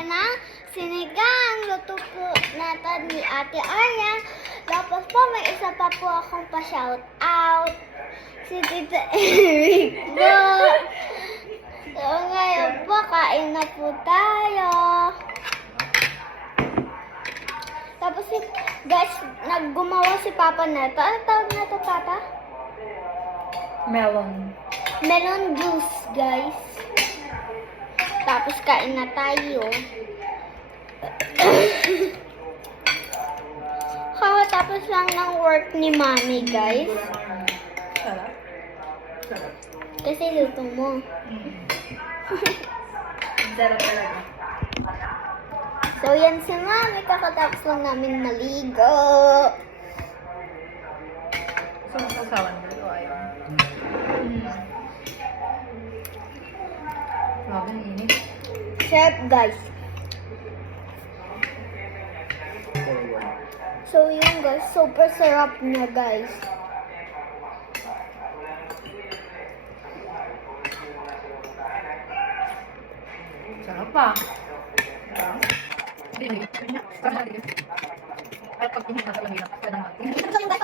tayo ng sinigang. Luto po natin ni Ate Arya. Tapos po, may isa pa po akong pa-shout out. Si Tita Eric po. So, ngayon po, kain na po tayo. Tapos, guys, naggumawa si Papa neto. Ano tawag na to, Papa? Melon. Melon juice, guys. Tapos, kain na tayo. Kakatapos lang ng work ni Mami, guys. Sarap. Sarap. Kasi luto mo. Sarap talaga. So, yan si Mami. Kakatapos lang namin maligo. So, masasawan mo ito ayaw. Grabe, ang init. Chef, guys. So, yun, guys. Super sarap niya, guys. Sarap pa. Ay, pag pinita sa lamina, pwede natin. So, yun, guys.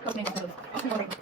Pakita ko